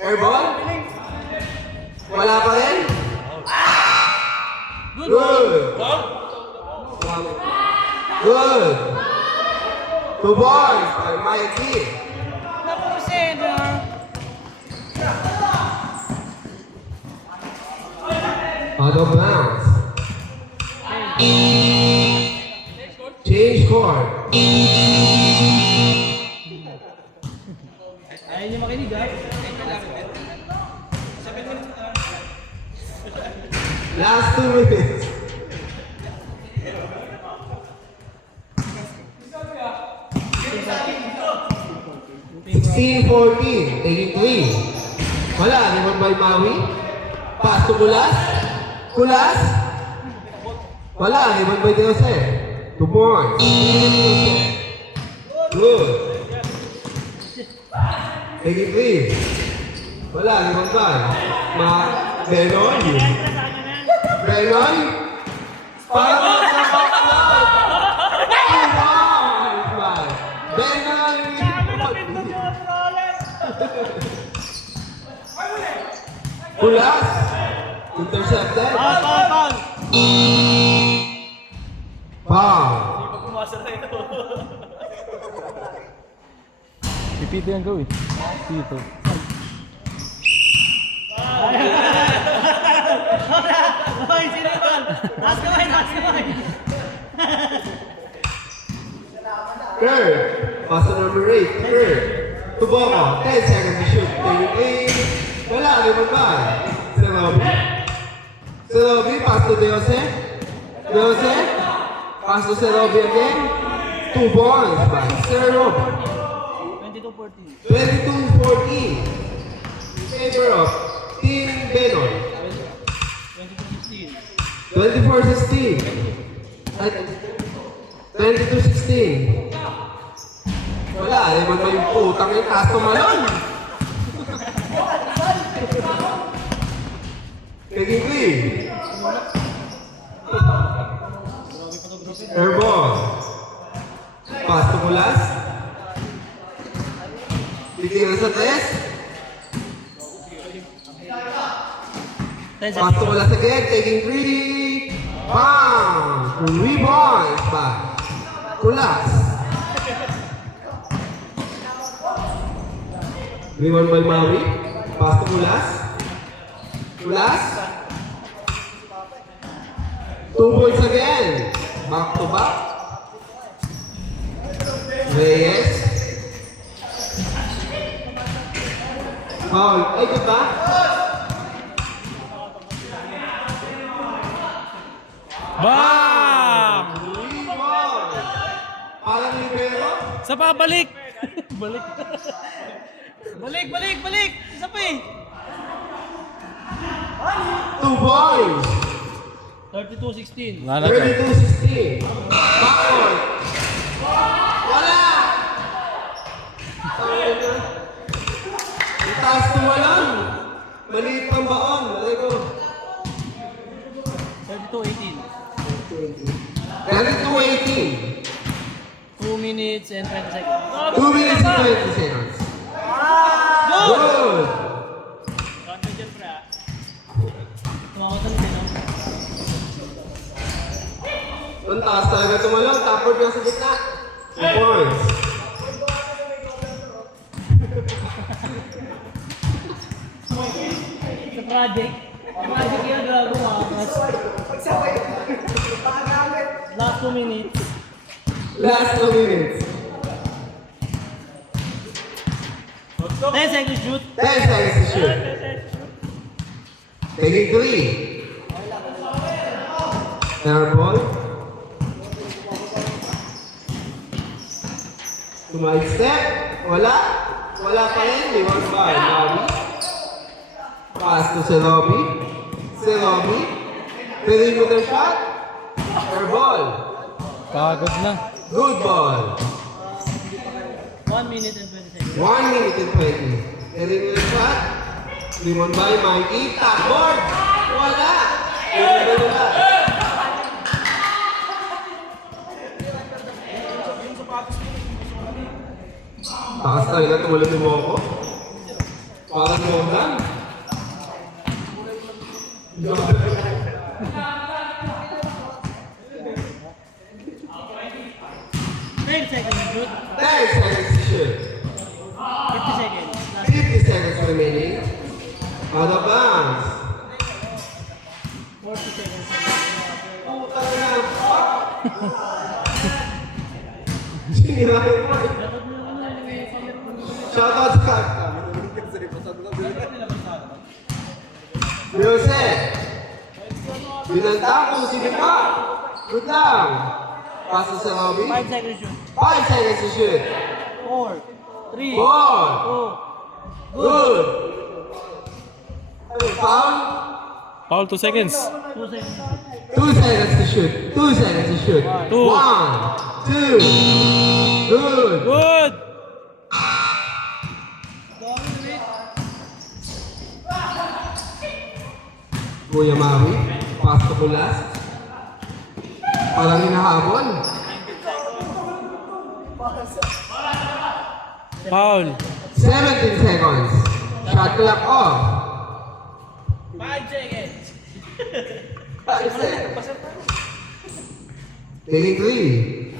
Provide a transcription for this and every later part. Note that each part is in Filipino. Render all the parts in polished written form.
Airball? Wala pa rin? Good! Good! 2 balls by Mikey. Out of bounds. Change court. Ayaw niyo makinig, ha? Last 2 minutes. Taking 3. Wala, naman by Maui. Pass to Kulas. Kulas. Wala, naman by Deose. 2 points. Good. Taking 3. Wala, naman by Benon. Benon. Para sa backload. 2 points by Benon. Kulas. Intercepted. Foul! Foul. Pipito yan gawin. Pipito. Hoy, sino yun? Taas kamay! Third. Pass to number 8. Third. Tuboko. 10 seconds to shoot. Taking 8. Wala, naman ba? Serobi, pass to Deose. Deose. Pass to Serobi again. 2 balls by Serobi. 22-14. 22-14. In favor of Team Benon. 22-16. 22-16. Wala, naman ba yung putang yung taas tumalon? Taking 3. Airball. Pass to Kulas. Titingnan sa test. Pass to Kulas again. Taking 3. Bang! 3 balls by Kulas. 3-1 by Maui. Pass to Kulas. Kulas. 2 points again. Back to back. Reyes. Foul. Ay, good ba? Bam! 3 balls. Parang libero. Sa pabalik! Balik. Balik! Isa pa eh! 2 points. 32-16. 32-16. Backward. Wala! Itaas tuwalan. Maliit pang baon. Malay ko. 32-18. 32-18. 2 minutes and 20 seconds. 2 minutes and 20 seconds. Good! Tumakot din, no? Ang taas talaga tumalong. Tapos yung sa gitna. 2 points. Sa project. Project yun, gago ah. Last 2 minutes. Last 2 minutes. 10 seconds shoot. 10 seconds to shoot. Taking 3. Airball. Tumahig step. Wala. Wala pa rin. Liwag ba? Maui. Pass to Serobi. Serobi. Perimeter shot. Airball. Pagod na. Good ball. 1 minute and 20 seconds. 1 minute and 20. Perimeter shot. Limon by Mikey. Top board. Wala. Wala. Takas talaga tumulong ni Moko. Parang Jordan. 10 seconds shoot. 10 seconds to shoot. 50 seconds. Last 50 seconds remaining. Out of bounds. 40 seconds. Puta na. Sinirahin mo. Shoutout sa kaka. Jose. Binanta kung sino ka. Good lang. Pasa sa Robby. 5 seconds shoot. 5 seconds to shoot. 4, 3, 4. 2, Good. Ano, foul? Foul 2 seconds. 2 seconds shoot. 2 seconds to shoot. 2 seconds to shoot. 1, 2. 2. Good. Good! Kuya Maui, pass to Kulas. Parang hinahabol. Foul. 17 seconds. Shot clock off. 5 seconds. 5 seconds. Taking 3.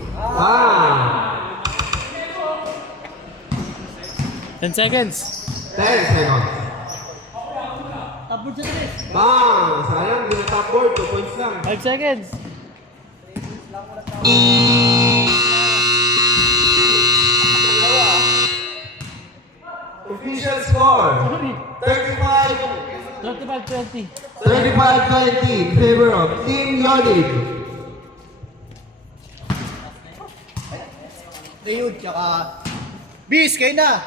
10 seconds. 10 seconds. Tapos sa tres. Bang! Sayang, di na top board. 2 points lang. 5 seconds. Official score. 35. 35-20. 35-20 in favor of Team Yonig. Rayud, tsaka Bis, kayo na!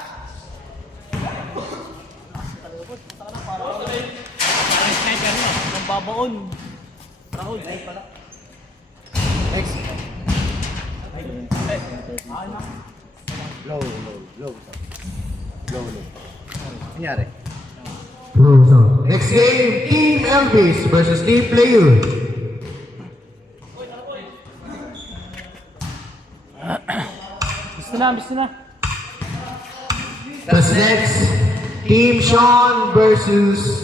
Ang sniper na. Ang babaon. Rahul. Next. Low. Nangyari? Next game, Team Elvis versus Team Player. Gusto na, gusto na. That's next, Team Sean versus